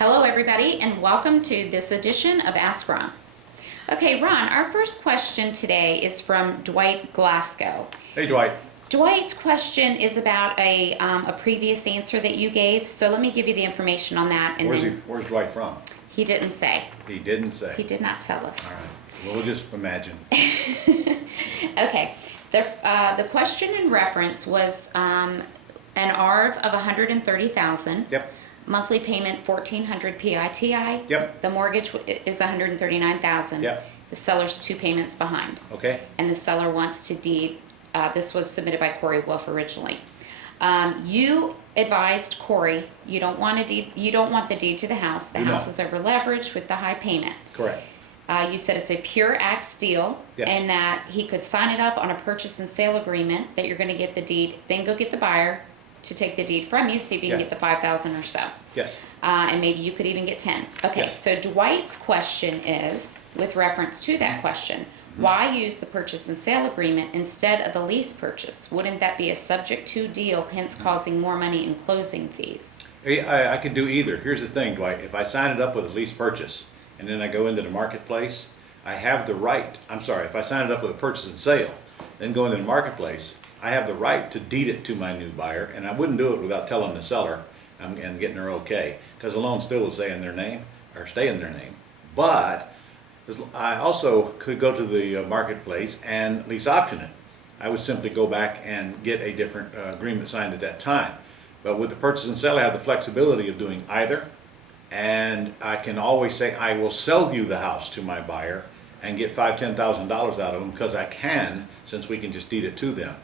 Hello everybody and welcome to this edition of Ask Ron. Okay Ron, our first question today is from Dwight Glasgow. Hey Dwight. Dwight's question is about a previous answer that you gave, so let me give you the information on that. And Where's Dwight from? He didn't say. He didn't say. He did not tell us. All right, we'll just imagine. Okay, the question in reference was an ARV of $130,000. Yep. Monthly payment $1,400 PITI. Yep. The mortgage is $139,000. Yep. The seller's 2 payments behind. Okay. And the seller wants to deed. This was submitted by Corey Wolf originally. You advised Corey you don't want a deed. You don't want the deed to the house. The house is over leveraged with the high payment. Correct. You said it's a pure axe deal, Yes. and that he could sign it up on a purchase and sale agreement that you're going to get the deed, then go get the buyer to take the deed from you, see if you can Yeah. get the 5,000 or so. Yes. And maybe you could even get 10. Okay, Yes. so Dwight's question is, with reference to that question, why use the purchase and sale agreement instead of the lease purchase? Wouldn't that be a subject to deal, hence causing more money in closing fees? I could do either. Here's the thing, Dwight. If I sign it up with a lease purchase and then I go into the marketplace, I have the right. I'm sorry. If I sign it up with a purchase and sale, then go into the marketplace, I have the right to deed it to my new buyer, and I wouldn't do it without telling the seller and getting her okay, because the loan still would stay in their name or stay in their name. But I also could go to the marketplace and lease option it. I would simply go back and get a different agreement signed at that time. But with the purchase and sale, I have the flexibility of doing either, and I can always say I will sell you the house to my buyer and get $5,000–10,000 out of them, because I can, since we can just deed it to them.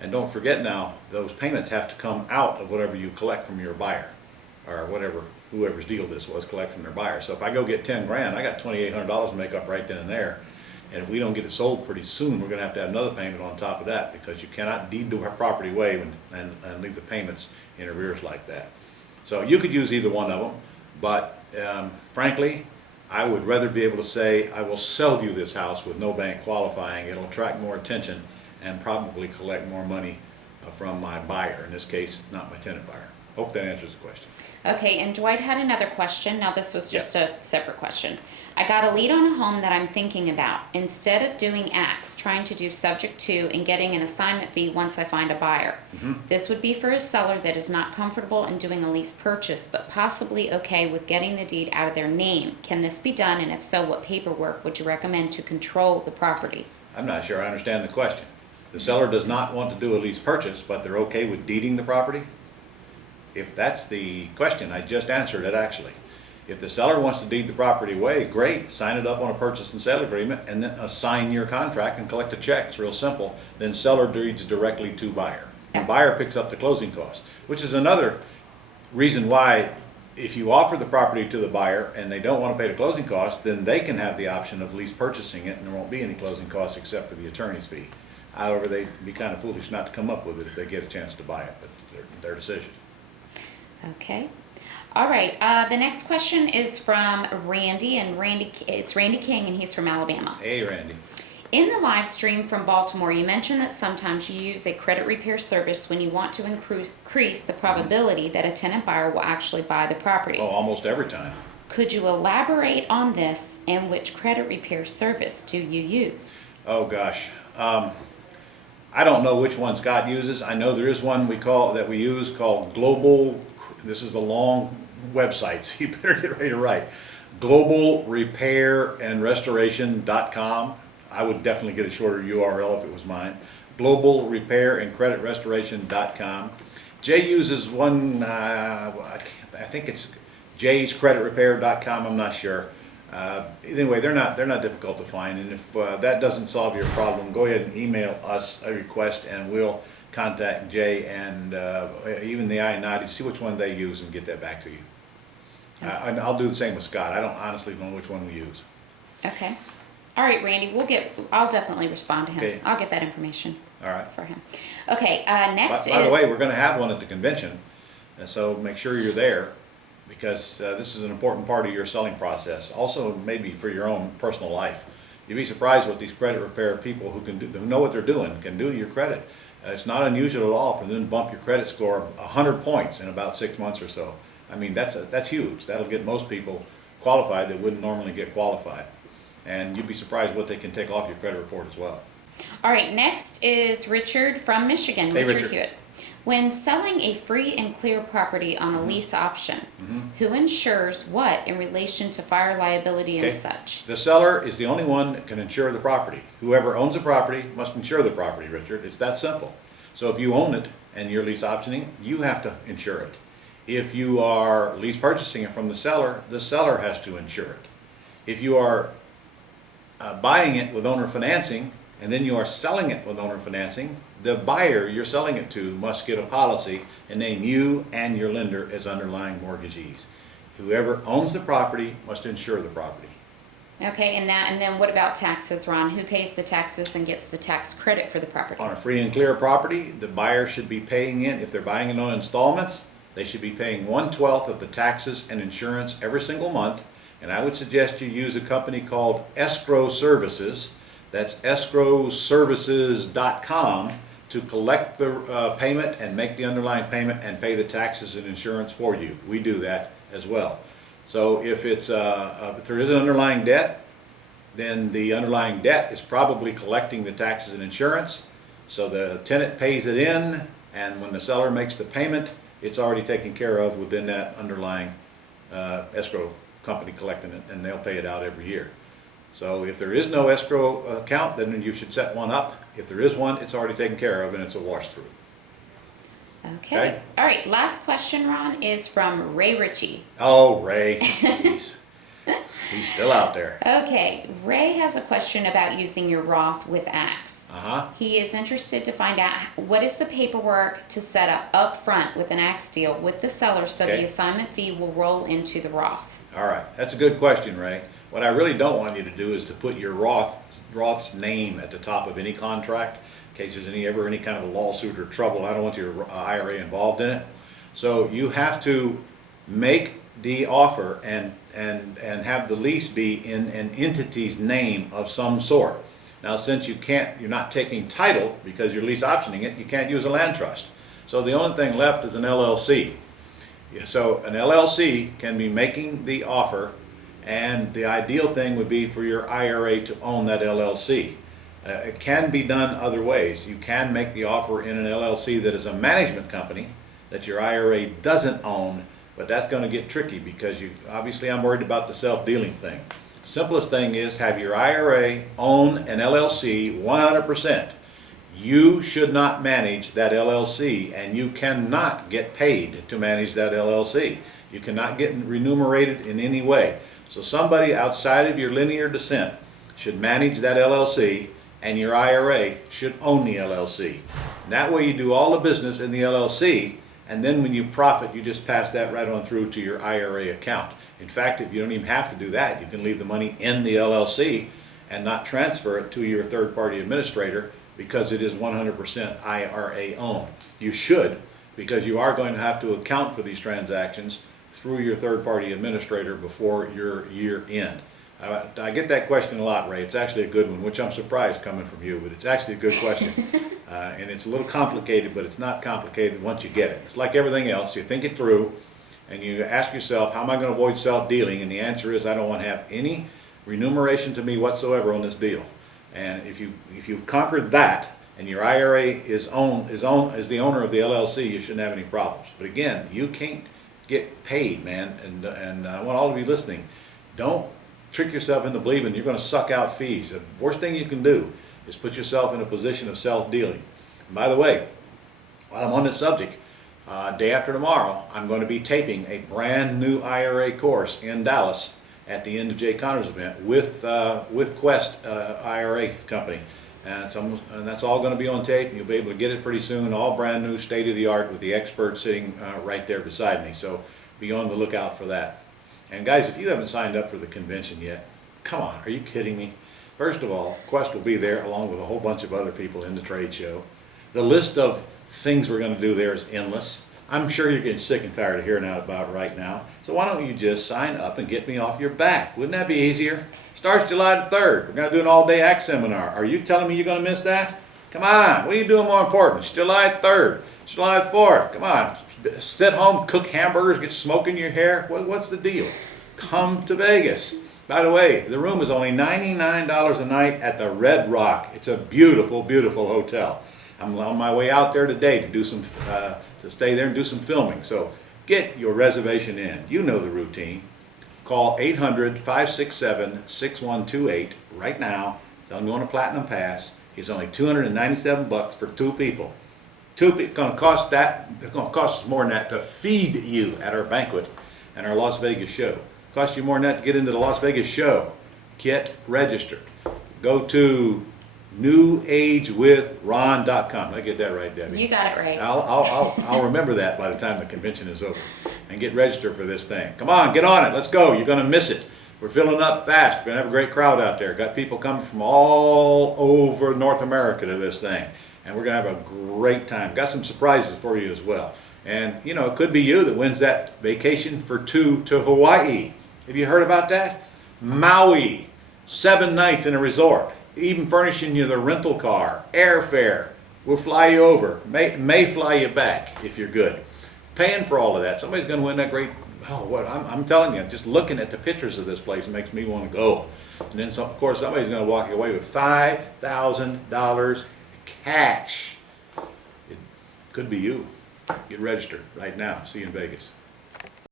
And don't forget now, those payments have to come out of whatever you collect from your buyer, or whatever, whoever's deal this was, collect from their buyer. So if I go get 10 grand, I got $2,800 to make up right then and there. And if we don't get it sold pretty soon, we're gonna have another payment on top of that, because you cannot deed the property away and leave the payments in arrears like that. So you could use either one of them, but frankly, I would rather be able to say, I will sell you this house with no bank qualifying. It'll attract more attention and probably collect more money from my buyer, in this case, not my tenant buyer. Hope that answers the question. Okay, and Dwight had another question. Now this was just a separate question. I got a lead on a home that I'm thinking about. Instead of doing ACTS, trying to do subject to and getting an assignment fee once I find a buyer. This would be for a seller that is not comfortable in doing a lease purchase, but possibly okay with getting the deed out of their name. Can this be done, and if so, what paperwork would you recommend to control the property? I'm not sure I understand the question. The seller does not want to do a lease purchase, but they're okay with deeding the property? If that's the question, I just answered it actually. If the seller wants to deed the property away, great, sign it up on a purchase and sale agreement and then assign your contract and collect a check. It's real simple. Then seller deeds directly to buyer. And buyer picks up the closing costs, which is another reason why if you offer the property to the buyer and they don't want to pay the closing costs, then they can have the option of lease purchasing it and there won't be any closing costs except for the attorney's fee. However, they'd be kind of foolish not to come up with it if they get a chance to buy it, but their decision. Okay. All right. The next question is from Randy, and it's Randy King, and he's from Alabama. Hey, Randy. In the live stream from Baltimore, you mentioned that sometimes you use a credit repair service when you want to increase the probability that a tenant buyer will actually buy the property. Oh, almost every time. Could you elaborate on this, and which credit repair service do you use? Oh gosh. I don't know which one Scott uses. I know there is one that we use called Global. This is a long website, so you better get ready to write. globalrepairandrestoration.com. I would definitely get a shorter URL if it was mine. globalrepairandcreditrestoration.com. Jay uses one, I think it's jayscreditrepair.com, I'm not sure. Anyway, they're not difficult to find, and if that doesn't solve your problem, go ahead and email us a request and we'll contact Jay and even the I&I to see which one they use and get that back to you. And I'll do the same with Scott. I don't honestly know which one we use. Okay. All right, Randy, I'll definitely respond to him. Okay. I'll get that information. All right. For him. Okay, next By the way, we're going to have one at the convention, and so make sure you're there, because this is an important part of your selling process. Also, maybe for your own personal life. You'd be surprised what these credit repair people who know what they're doing can do to your credit. It's not unusual at all for them to bump your credit score 100 points in about 6 months or so. I mean, that's huge. That'll get most people qualified that wouldn't normally get qualified. And you'd be surprised what they can take off your credit report as well. All right, next is Richard from Michigan. Hey, Richard Richard. Hewitt. When selling a free and clear property on a lease option, who insures what in relation to fire liability and Okay. such? The seller is the only one that can insure the property. Whoever owns the property must insure the property, Richard. It's that simple. So if you own it and you're lease optioning, you have to insure it. If you are lease purchasing it from the seller has to insure it. If you are buying it with owner financing and then you are selling it with owner financing, the buyer you're selling it to must get a policy and name you and your lender as underlying mortgagees. Whoever owns the property must insure the property. Okay, and then what about taxes, Ron? Who pays the taxes and gets the tax credit for the property? On a free and clear property, the buyer should be paying in, if they're buying it on installments, they should be paying 1/12 of the taxes and insurance every single month. And I would suggest you use a company called Escrow Services. That's escrowservices.com to collect the payment and make the underlying payment and pay the taxes and insurance for you. We do that as well. So if it's if there is an underlying debt, then the underlying debt is probably collecting the taxes and insurance. So the tenant pays it in, and when the seller makes the payment, it's already taken care of within that underlying escrow company collecting it, and they'll pay it out every year. So if there is no escrow account, then you should set one up. If there is one, it's already taken care of and it's a wash through. Okay. All right, last question, Ron, is from Ray Ritchie. Oh, Ray, he's still out there. Okay, Ray has a question about using your Roth with Axe. He is interested to find out what is the paperwork to set up front with an Axe deal with the seller so the assignment fee will roll into the Roth. All right, that's a good question, Ray. What I really don't want you to do is to put your Roth's name at the top of any contract in case there's ever any kind of a lawsuit or trouble. I don't want your IRA involved in it. So you have to make the offer and have the lease be in an entity's name of some sort. Now, since you're not taking title because you're lease optioning it, you can't use a land trust. So the only thing left is an LLC. So an LLC can be making the offer, and the ideal thing would be for your IRA to own that LLC. It can be done other ways. You can make the offer in an LLC that is a management company that your IRA doesn't own, but that's going to get tricky because obviously I'm worried about the self-dealing thing. Simplest thing is have your IRA own an LLC 100%. You should not manage that LLC, and you cannot get paid to manage that LLC. You cannot get remunerated in any way. So somebody outside of your linear descent should manage that LLC, and your IRA should own the LLC. And that way you do all the business in the LLC, and then when you profit, you just pass that right on through to your IRA account. In fact, if you don't even have to do that, you can leave the money in the LLC and not transfer it to your third-party administrator because it is 100% IRA owned. You should, because you are going to have to account for these transactions through your third-party administrator before your year end. I get that question a lot, Ray. It's actually a good one, which I'm surprised coming from you, but it's actually a good question. And it's a little complicated, but it's not complicated once you get it. It's like everything else. You think it through, and you ask yourself, how am I going to avoid self-dealing? And the answer is, I don't want to have any remuneration to me whatsoever on this deal. And if you've conquered that, and your IRA is the owner of the LLC, you shouldn't have any problems. But again, you can't get paid, man. And I want all of you listening, don't trick yourself into believing you're going to suck out fees. The worst thing you can do is put yourself in a position of self-dealing. And by the way, while I'm on this subject, day after tomorrow, I'm going to be taping a brand new IRA course in Dallas at the end of Jay Connor's event with Quest IRA company. And that's all going to be on tape, and you'll be able to get it pretty soon, all brand new, state-of-the-art, with the expert sitting right there beside me. So be on the lookout for that. And guys, if you haven't signed up for the convention yet, come on, are you kidding me? First of all, Quest will be there along with a whole bunch of other people in the trade show. The list of things we're going to do there is endless. I'm sure you're getting sick and tired of hearing that about right now. So why don't you just sign up and get me off your back? Wouldn't that be easier? Starts July the 3rd. We're going to do an all-day ACT seminar. Are you telling me you're going to miss that? Come on. What are you doing more important? It's July 3rd. It's July 4th. Come on. sit home, cook hamburgers, get smoke in your hair. What's the deal? Come to Vegas. By the way, the room is only $99 a night at the Red Rock. It's a beautiful, beautiful hotel. I'm on my way out there today to do some, to stay there and do some filming. So get your reservation in. You know the routine. Call 800-567-6128 right now. Tell them you want a Platinum Pass. It's only $297 for 2 people. It's going to cost that. It's going to cost us more than that to feed you at our banquet and our Las Vegas show. Cost you more than that to get into the Las Vegas show. Get registered. Go to newagewithron.com. Did I get that right, Debbie? You got it right. I'll remember that by the time the convention is over. And get registered for this thing. Come on, get on it. Let's go. You're going to miss it. We're filling up fast. We're going to have a great crowd out there. Got people coming from all over North America to this thing. And we're going to have a great time. Got some surprises for you as well. And, you know, it could be you that wins that vacation for 2 to Hawaii. Have you heard about that? Maui. 7 nights in a resort. Even furnishing you the rental car, airfare. We'll fly you over. May fly you back if you're good. Paying for all of that. Somebody's going to win that great. Oh, what I'm telling you, just looking at the pictures of this place makes me want to go. And then, of course, somebody's going to walk away with $5,000 cash. It could be you. Get registered right now. See you in Vegas.